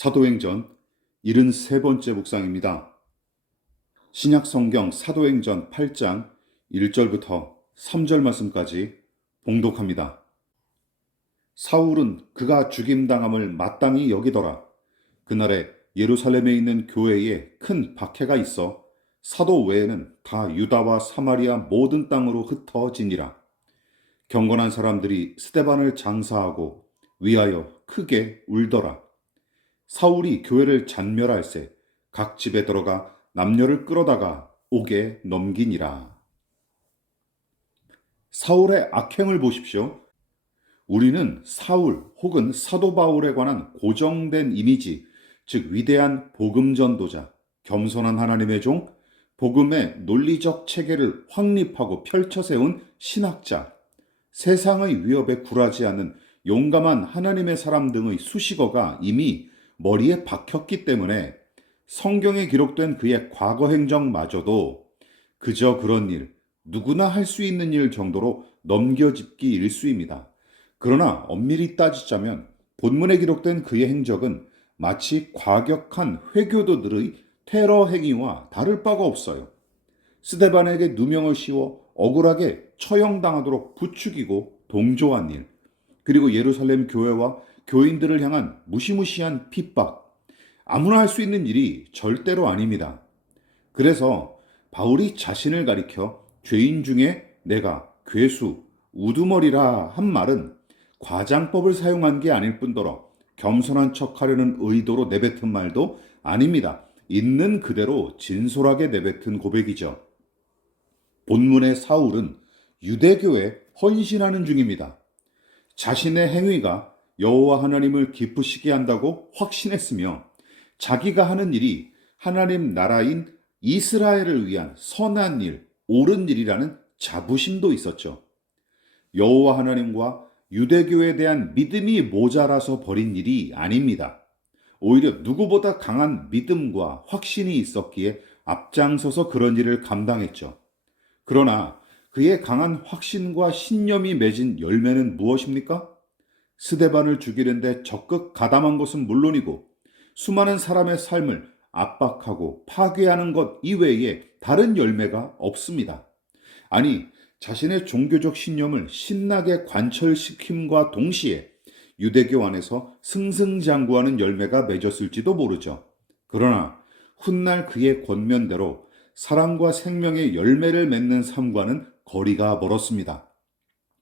사도행전 73번째 묵상입니다. 신약 성경 사도행전 8장 1절부터 3절 말씀까지 봉독합니다. 사울은 그가 죽임당함을 마땅히 여기더라. 그날에 예루살렘에 있는 교회에 큰 박해가 있어 사도 외에는 다 유다와 사마리아 모든 땅으로 흩어지니라. 경건한 사람들이 스테반을 장사하고 위하여 크게 울더라. 사울이 교회를 잔멸할세 각 집에 들어가 남녀를 끌어다가 옥에 넘기니라. 사울의 악행을 보십시오. 우리는 사울 혹은 사도 바울에 관한 고정된 이미지, 즉 위대한 복음 전도자, 겸손한 하나님의 종, 복음의 논리적 체계를 확립하고 펼쳐 세운 신학자, 세상의 위협에 굴하지 않는 용감한 하나님의 사람 등의 수식어가 이미 머리에 박혔기 때문에 성경에 기록된 그의 과거 행정마저도 그저 그런 일, 누구나 할 수 있는 일 정도로 넘겨짚기 일수입니다. 그러나 엄밀히 따지자면 본문에 기록된 그의 행적은 마치 과격한 회교도들의 테러 행위와 다를 바가 없어요. 스데반에게 누명을 씌워 억울하게 처형당하도록 부추기고 동조한 일, 그리고 예루살렘 교회와 교인들을 향한 무시무시한 핍박, 아무나 할 수 있는 일이 절대로 아닙니다. 그래서 바울이 자신을 가리켜 죄인 중에 내가 괴수, 우두머리라 한 말은 과장법을 사용한 게 아닐 뿐더러 겸손한 척 하려는 의도로 내뱉은 말도 아닙니다. 있는 그대로 진솔하게 내뱉은 고백이죠. 본문의 사울은 유대교에 헌신하는 중입니다. 자신의 행위가 여호와 하나님을 기쁘시게 한다고 확신했으며 자기가 하는 일이 하나님 나라인 이스라엘을 위한 선한 일, 옳은 일이라는 자부심도 있었죠. 여호와 하나님과 유대교에 대한 믿음이 모자라서 벌인 일이 아닙니다. 오히려 누구보다 강한 믿음과 확신이 있었기에 앞장서서 그런 일을 감당했죠. 그러나 그의 강한 확신과 신념이 맺은 열매는 무엇입니까? 스데반을 죽이는데 적극 가담한 것은 물론이고 수많은 사람의 삶을 압박하고 파괴하는 것 이외에 다른 열매가 없습니다. 아니, 자신의 종교적 신념을 신나게 관철시킴과 동시에 유대교 안에서 승승장구하는 열매가 맺었을지도 모르죠. 그러나 훗날 그의 권면대로 사랑과 생명의 열매를 맺는 삶과는 거리가 멀었습니다.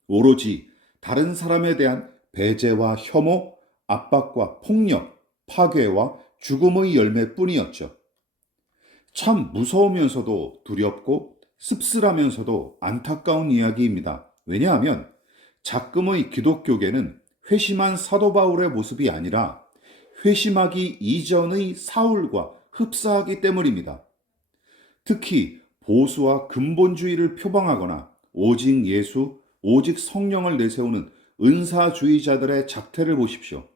오로지 다른 사람에 대한 배제와 혐오, 압박과 폭력, 파괴와 죽음의 열매뿐이었죠. 참 무서우면서도 두렵고 씁쓸하면서도 안타까운 이야기입니다. 왜냐하면 작금의 기독교계는 회심한 사도 바울의 모습이 아니라 회심하기 이전의 사울과 흡사하기 때문입니다. 특히 보수와 근본주의를 표방하거나 오직 예수, 오직 성령을 내세우는 은사주의자들의 작태를 보십시오.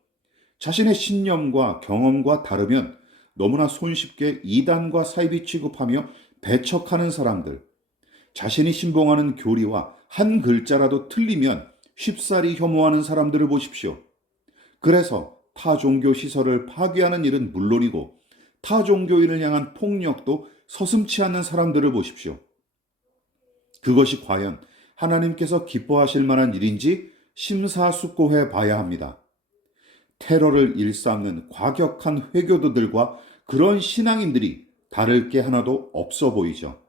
자신의 신념과 경험과 다르면 너무나 손쉽게 이단과 사이비 취급하며 배척하는 사람들, 자신이 신봉하는 교리와 한 글자라도 틀리면 쉽사리 혐오하는 사람들을 보십시오. 그래서 타 종교 시설을 파괴하는 일은 물론이고 타 종교인을 향한 폭력도 서슴치 않는 사람들을 보십시오. 그것이 과연 하나님께서 기뻐하실 만한 일인지 심사숙고해 봐야 합니다. 테러를 일삼는 과격한 회교도들과 그런 신앙인들이 다를 게 하나도 없어 보이죠.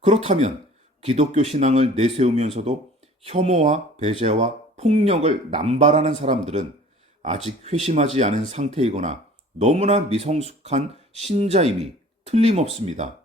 그렇다면 기독교 신앙을 내세우면서도 혐오와 배제와 폭력을 남발하는 사람들은 아직 회심하지 않은 상태이거나 너무나 미성숙한 신자임이 틀림없습니다.